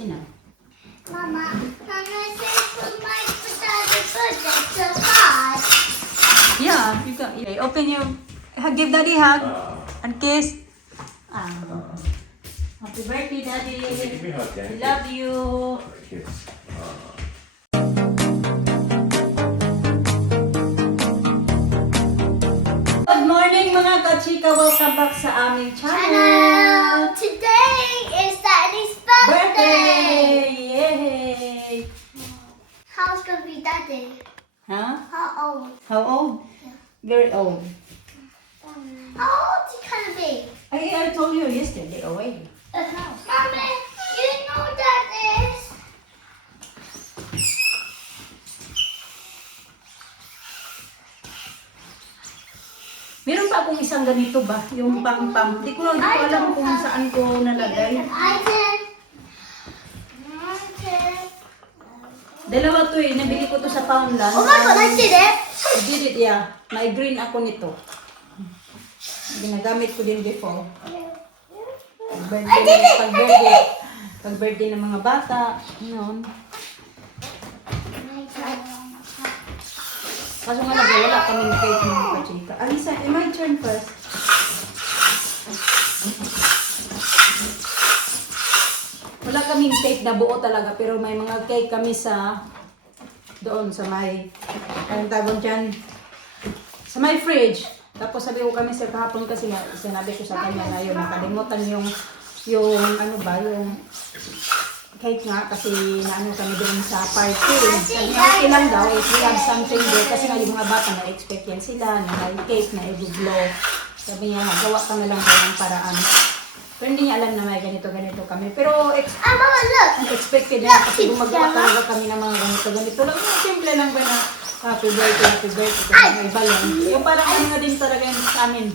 enough. Mama, can I say put my potato so hard? Yeah, you got. Okay, open your. Give daddy a hug and kiss. Happy birthday, daddy. Give me a hug, We Daddy. love you. Kiss. Good morning mga kachika. Welcome back sa aming channel. Hello! Today is Daddy's birthday! Yay! How's gonna be Daddy? Huh? How old? How old? Very old. How old is he gonna be? I told you yesterday already. Mommy, you know that is. Meron pa akong isang ganito ba? Yung pang-pang. Hindi ko alam kung saan ko nalagay. I did. Dalawa to eh. Nabili ko to sa Poundland. Oh my God, I did it! I did it, yeah. May green ako nito. Ginagamit ko din before. I did it! I did it! Pag birthday ng mga bata. Yun. Kaso nga lang, wala kaming cake ng mga kachika. Alisa, my turn first. Wala kaming cake na buo talaga, pero may mga cake kami sa doon sa may, anong tawag dyan? Sa may fridge. Tapos sabi ko kami sa kahapon kasi nga, sinabi ko sa kanya na yun, nakalimutan yung ano ba, yung cake nga kasi naano kami doon sa party. Sabi nga, okay lang daw, if we have something there, kasi nga yung mga bata na-expect yan sila, na may cake na i-blow. Sabi niya, gawa ka na lang tayo ng paraan. Pero hindi niya alam na may ganito-ganito kami. Pero Mama, look! unexpected na kasi gumagawa talaga kami ng mga ganito-ganito lang. Simple lang ba na happy birthday, may balon. Yung parang ano nga din talaga yun sa amin.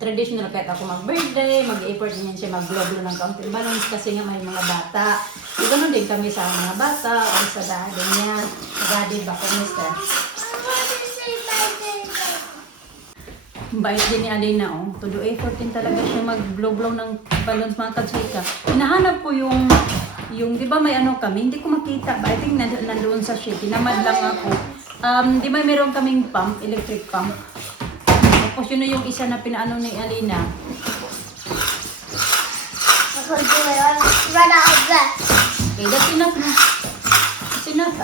Traditional kahit ako mag-birthday, mag-effort din yan siya mag-blow-blow ng counter balloons kasi nga may mga bata. So, ganun din kami sa mga bata o sa daddy niya. Daddy ba ko, mister? I want to say birthday. Bait din ni Alina, oh. Todo effort din talaga siya mag-blow-blow ng balloons mga kachika. Hinahanap ko yung di ba may ano kami, hindi ko makita. I think nandoon sa shade. Tinamad lang ako. Di ba meron kaming pump, electric pump. Tapos yun na yung isa na pinaano ni Alina. I'm going to do it. I run out of breath. Okay, that's enough na. That's enough.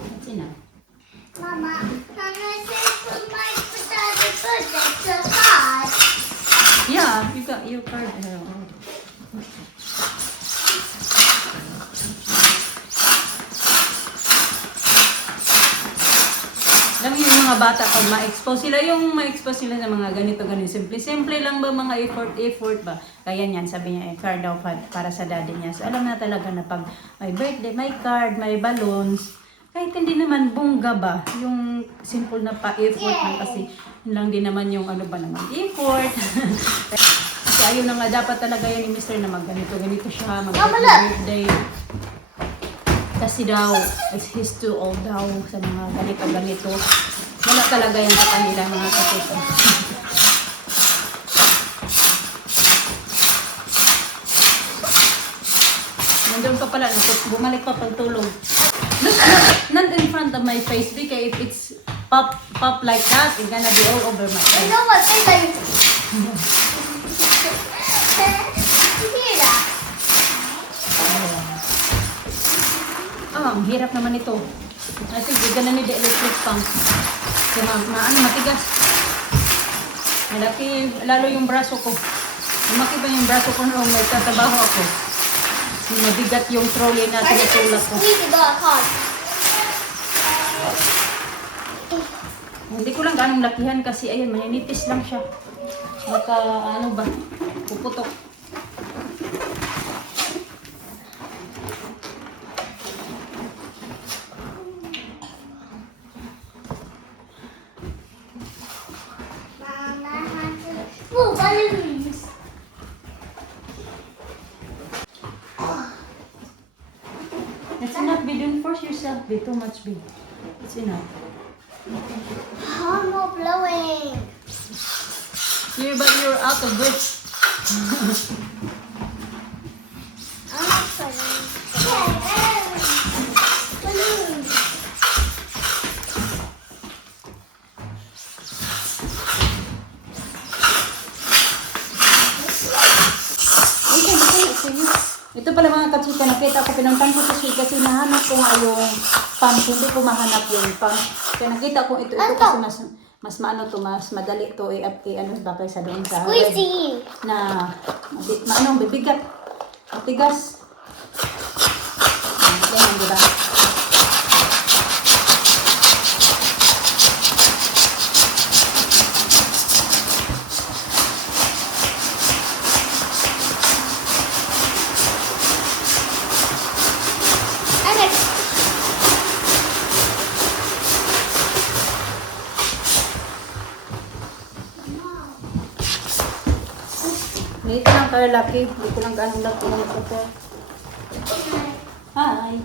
That's enough. Mama, can I say put my potato so hard? Yeah, you got your card. Alam niyo yung mga bata pag ma-expose sila sa mga ganito-ganito. Simple lang ba mga effort ba? Kaya niyan, sabi niya, card daw para sa daddy niya. So alam na talaga na pag may birthday, may card, may balloons, kahit hindi naman bongga ba, yung simple na pa-effort lang kasi yun lang din naman yung ano ba naman, effort. Kasi ayun na nga, dapat talaga yan ni Mr. na mag-ganito siya, mag-birthday. Kasi daw, he's too old daw sa mga ganito. Wala talaga yan sa kanila mga kapito. Nandun pa pala, bumalik pa pagtulog. Look, not in front of my face because if it's pop like that, it's gonna be all over my You face. know what? They like. You hear that? Ang hirap naman ito. I think we're gonna need the electric pump. Kasi matigas. Malaki, lalo yung braso ko. Lumaki ba yung braso ko noong may tatabaho ako? Mabigat yung trolley na I just tinutulak ko. squeeze it all hard. Hindi ko lang ganong lakihan kasi ayun, maninipis lang siya. Baka ano ba, puputok. Mama has to. Oh, balloons. That's enough, be. Don't force yourself, be. Too much, be. It's enough. Oh, no blowing. But you're out of it. you. Ito pala mga kachika, nakita ko, pinuntan ko sa Sweet kasi nahanap ko nga yung pump. Hindi ko mahanap yung pump. Kaya nakita ko ito kasi mas maano to, mas madali to ano ba kaysa doon sa Squeezy. na maano, bibigat, matigas. Ganyan, di ba? Dito lang tayo laki. Hindi ko lang ganong laki ng ito. Hi.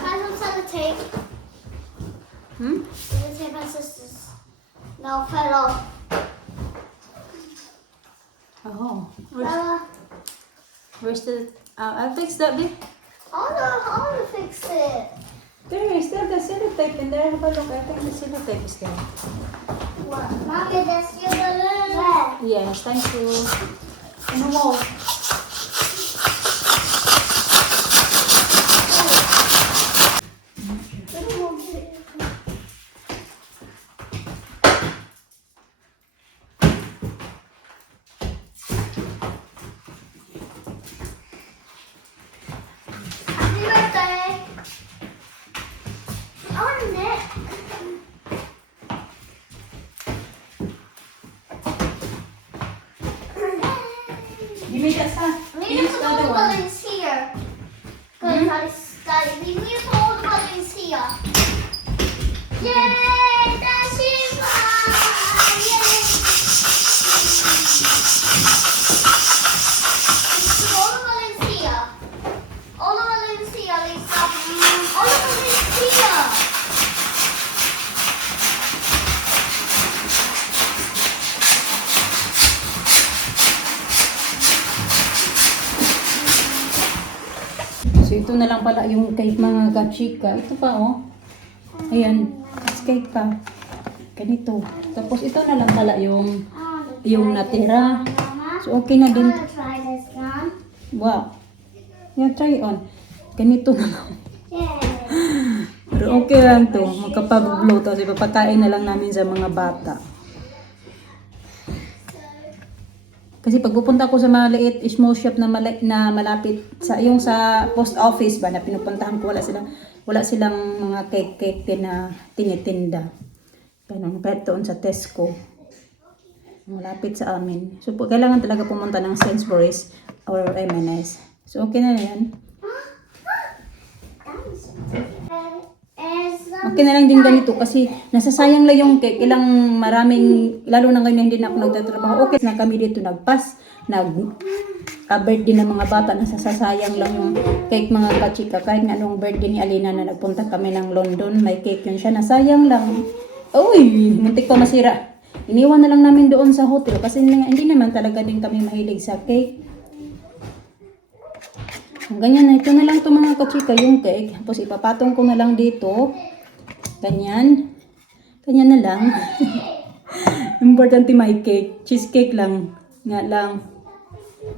Can I sellotape? Sellotape my sisters. No, fell off. Oh. Bella. Where's the... I'll fix that, babe. Oh no, I want to fix it. There is still the sellotape in there. Have a look. I think the sellotape is there. What? Mommy, that's your balloon. Where? Yes, thank you. In the wall. Happy birthday. I want a net. Give me that stuff. We need to put all the balloons here. We need to put all the balloons here. Yay! That's it! Yay! Put all the balloons here. All the balloons here, Lisa. All the balloons here. So ito na lang pala yung cake mga kachika. Ito pa oh. Ayan. It's cake pa. Ganito. Tapos ito na lang pala yung natira. So okay na din. Try this one. Wow. Yeah, try it on. Ganito na lang. Yay! Pero okay lang to. Magkapag-blow. Tapos ipapakain na lang namin sa mga bata. Kasi pag pupunta ko sa maliit small shop na malapit sa yung sa post office ba na pinupuntahan ko, wala silang mga cake na tinitinda. Ganun, kahit doon sa Tesco. Malapit sa amin. So kailangan talaga pumunta ng Sainsbury's or M&S. So okay na yan. Okay na lang din ganito kasi nasasayang lang yung cake. Lalo na ngayon na hindi na ako nagtatrabaho. Okay na kami dito birthday ng mga bata, nasasayang lang yung cake mga kachika. Kahit nga nung birthday ni Alina na nagpunta kami ng London, may cake yun siya. Nasayang lang. Uy, muntik pa masira. Iniwan na lang namin doon sa hotel kasi hindi naman talaga din kami mahilig sa cake. Ganyan na, ito na lang ito mga kachika yung cake. Tapos ipapatong ko na lang dito. Ganyan. Ganyan na lang. Importante may cake. Cheesecake lang. Nga lang.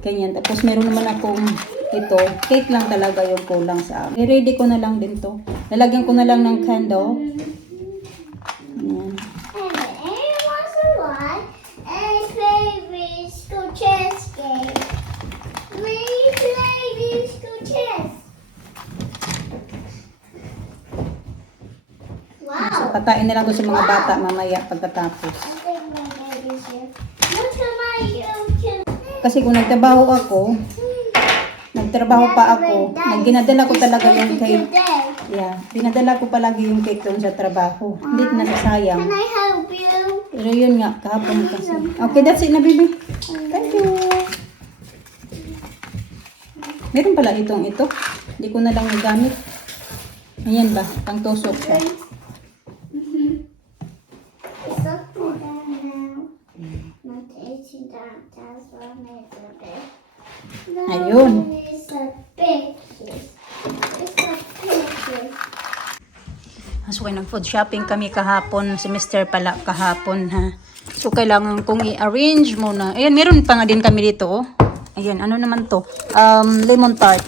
Ganyan. Tapos meron naman akong ito. Cake lang talaga yung kulang sa akin. I-ready ko na lang din to. Lalagyan ko na lang ng candle. Ganyan. So, patayin na lang to sa mga bata mamaya pagkatapos. Kasi kung nagtrabaho pa ako, ginadala ko talaga yung cake. Yeah, dinadala ko palagi yung cake doon sa trabaho. Hindi na nasasayang. Can I help you? Pero yun nga, kahapon kasi. Okay, that's it na, baby. Thank you. Meron pala ito. Hindi ko na lang nagamit. Ayan ba? Pang tusok siya. It's up and down now. Not 18 down. That's what makes it big. Ayun. It's a big kiss. It's a big kiss. So, nag-food shopping kami kahapon. Semester pala kahapon, ha. So, kailangan kong i-arrange muna. Ayan, meron pa nga din kami dito, oh. Ayan, ano naman to? Lemon tart.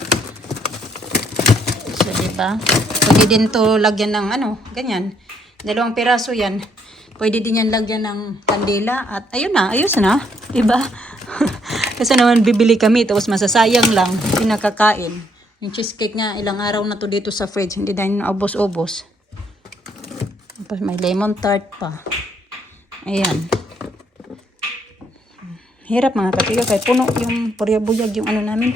So, diba? Pwede din to lagyan ng ano, ganyan. 2 piraso yan. Pwede din yan lagyan ng kandila. At ayun na, ayos na. Diba? Kasi naman bibili kami, tapos masasayang lang. Hindi nakakain. Yung cheesecake niya, ilang araw na to dito sa fridge. Hindi dahil naubos-ubos. Tapos may lemon tart pa. Ayan. Hirap mga katiga, kahit puno yung purya-buyag yung ano namin.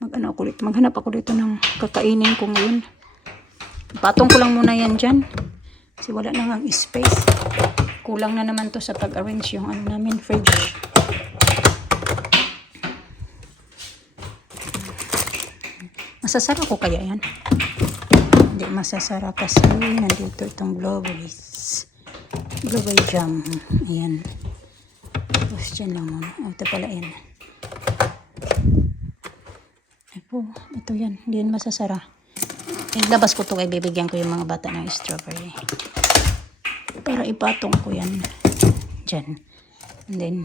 Maghanap ako dito ng kakainin ko ngayon. Patong ko lang muna yan dyan. Kasi wala na nga space. Kulang na naman to sa pag-arrange yung ano namin, fridge. Masasara ko kaya yan? Hindi masasara kasi nandito itong blueberries. Blueberry jam. Ayan. Tapos dyan lang muna. Ito pala yan. Ito yan. Hindi yan masasara. Iglabas ko ito kay bibigyan ko yung mga bata ng strawberry. Para ipatong ko yan. Dyan. And then,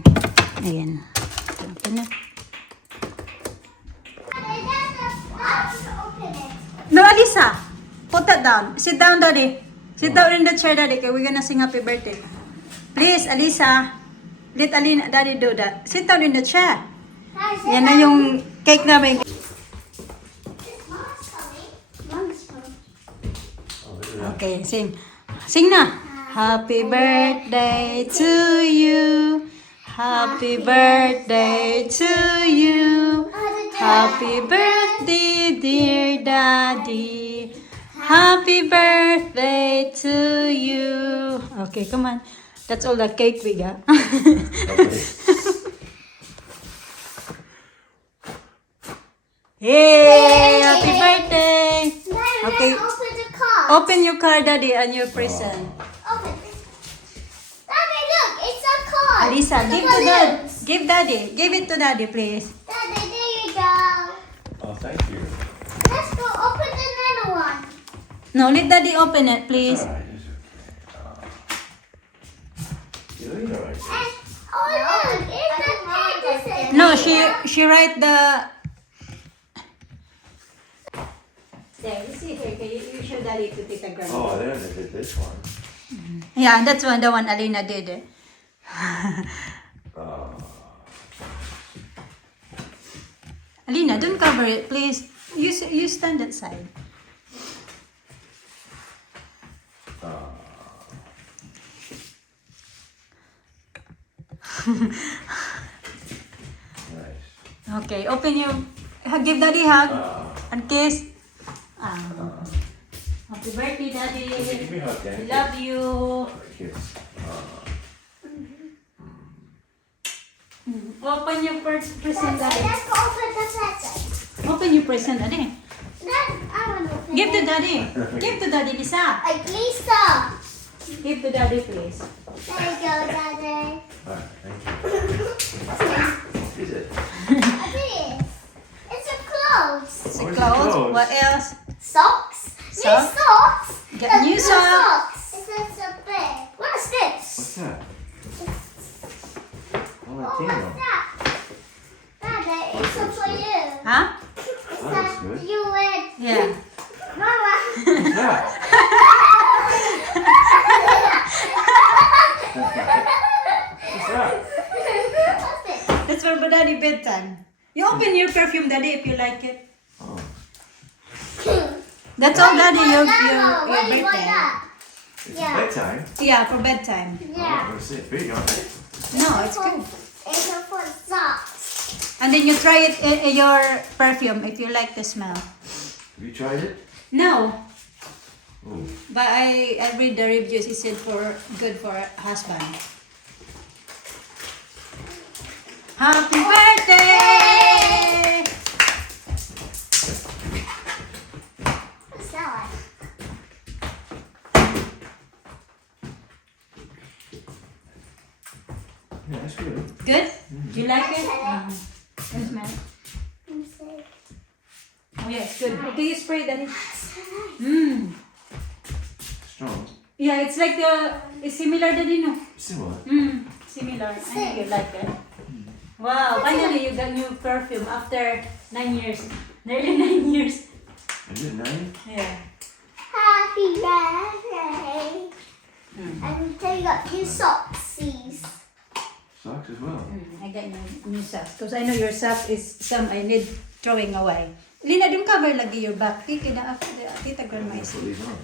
ayan. Ito na. No, Alisa. Put that down. Sit down, Daddy. Sit down in the chair, Daddy. Okay, we're gonna sing happy birthday. Please, Alisa. Let Alina, Daddy do that. Sit down in the chair. Yan na yung cake namin. Okay, sing. Sing na. Happy birthday to you. Happy birthday to you. Happy birthday, dear Daddy. Happy birthday to you. Okay, come on. That's all the cake we got. Yay! Happy birthday! Okay. Open the card. Open your card, Daddy, and your present. Open. Daddy, look, it's a card. Alisa, With give the to Dad. balloons. Give Daddy. Give it to Daddy, please. Daddy, there you go. Oh, thank you. Let's go open another one. No, let Daddy open it, please. Alright, it's okay. You're doing alright. And, oh, look, it's a fantasy. No, she write the. There, you see here. Can you show Daddy to Tita Grandma? Oh, there they did this one. Yeah, that's the one Alina did. Eh. Alina, don't cover it, please. You stand that side. Nice. Okay, open your. Give Daddy hug and kiss. Happy birthday, Daddy. Give me a hug, We Danny. love you. Kiss. Open your present, Daddy. Let's go open the present. Open your present, Daddy. Dad, I want to open Give it. to Daddy. Give to Daddy, Lisa. Like Lisa. Give to Daddy, please. There you go, Daddy. Alright, thank you. Is it? What is? It's a clothes. It's Where's the clothes. clothes? What else? Socks. New Socks? socks. Get Look, new socks. It's a bed. What is this? What's that? Oh, Oh, Latino. what's that? Daddy, it's a for you. Huh? It's That looks a good. you with Yeah. Mama. What's that? What's that? What's it? That's for Daddy bedtime. You open your perfume, Daddy, if you like it. Oh, That's all, Daddy. Your Why do you want birthday. that? it's Yeah. bedtime. Yeah, for bedtime. Yeah. Oh, it's big, aren't they? No, it's good. It's a for socks. And then you try it in your perfume if you like the smell. Have you tried it? No, Ooh. but I read the reviews. It said good for husband. Happy birthday! What's that like? Yeah, that's good. Good? Do you like it? Good smell. Let me see. Oh yeah, it's good. Okay, you spray Daddy. Mmm. Strong. Yeah, it's like it's similar Daddy, no? Similar. Similar. I know you like it. Wow, finally you got new perfume after 9 years. Nearly 9 years. Is it 9? Yeah. Happy birthday. And then you got new socksies. Socks as well. I got new socks. Because I know your socks is some I need throwing away. Lina, don't cover lagi your back. Okay, na after the tita grandma is. Put these on.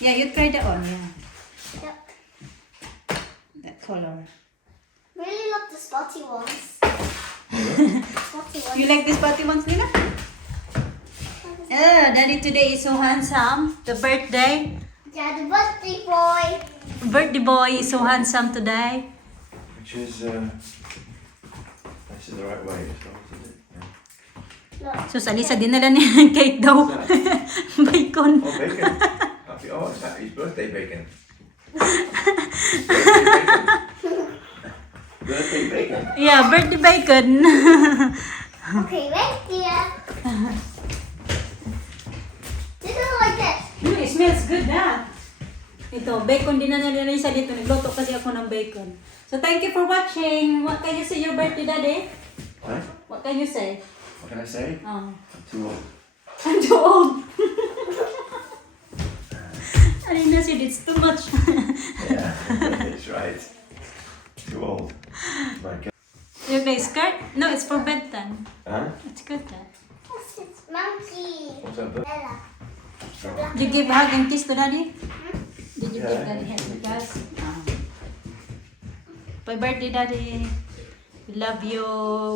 Yeah, you try that on, yeah. Yep. That color. Really love the spotty ones. Spotty ones. You like this spotty ones, Lina? Oh, Daddy today is so handsome. The birthday. Yeah, the birthday boy. Birthday boy is so handsome today. Which is, this is the right way, so isn't it? Yeah. Look. So, sa Lisa, dinala niya ng cake daw. Bacon. Oh, bacon. Happy, oh, it's Happy's birthday bacon. Birthday bacon. Birthday bacon. Yeah, birthday bacon. Okay, wait here. This is like this. It smells good, ha? Ito, bacon din na nila Lisa dito. Nagluto kasi ako ng bacon. So, thank you for watching. What can you say your birthday, Daddy? Huh? What can you say? What can I say? Oh. I'm too old. I'm too old. Alina said it's too much. Yeah, that's right. Too old. My God. You guys skirt? No, it's for bedtime. Huh? It's good, huh? Yes, it's monkey. What's that? Book? Bella. Did you give a hug and kiss to Daddy? Did you give Yeah. Daddy a hug and kiss? Happy birthday, Daddy. We love you.